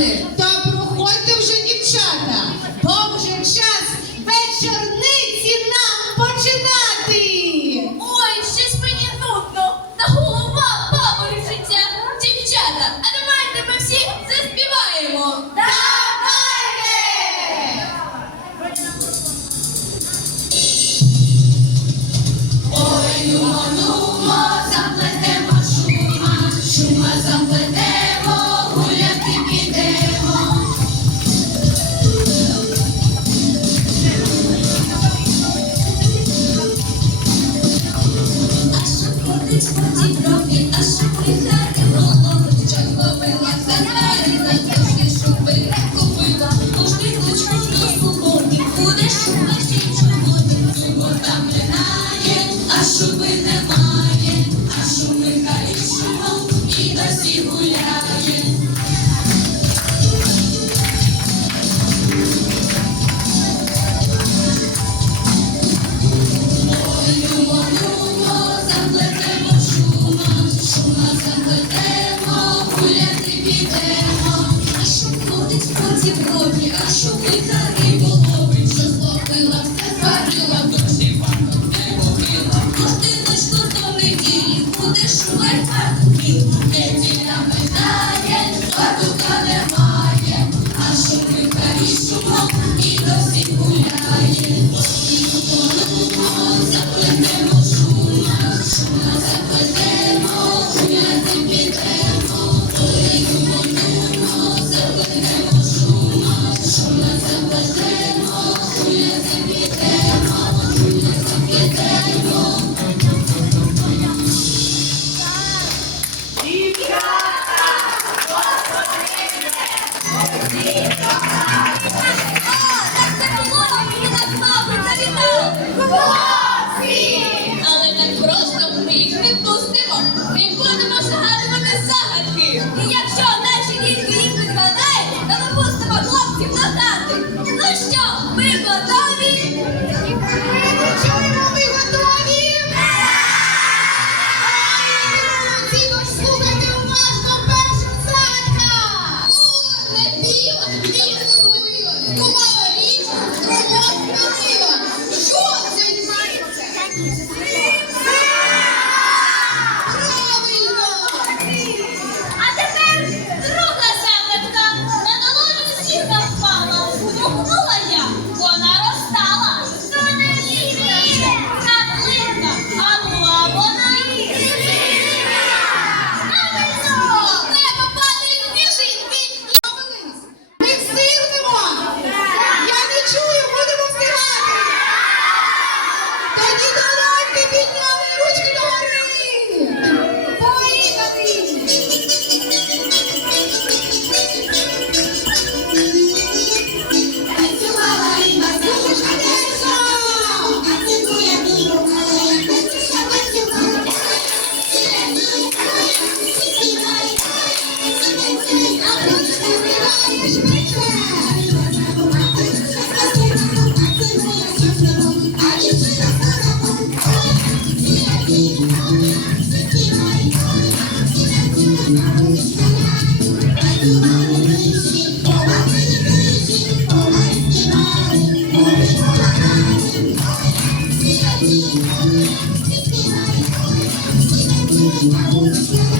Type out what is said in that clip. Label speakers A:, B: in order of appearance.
A: Dale.
B: Hallelujah.
C: You. Thank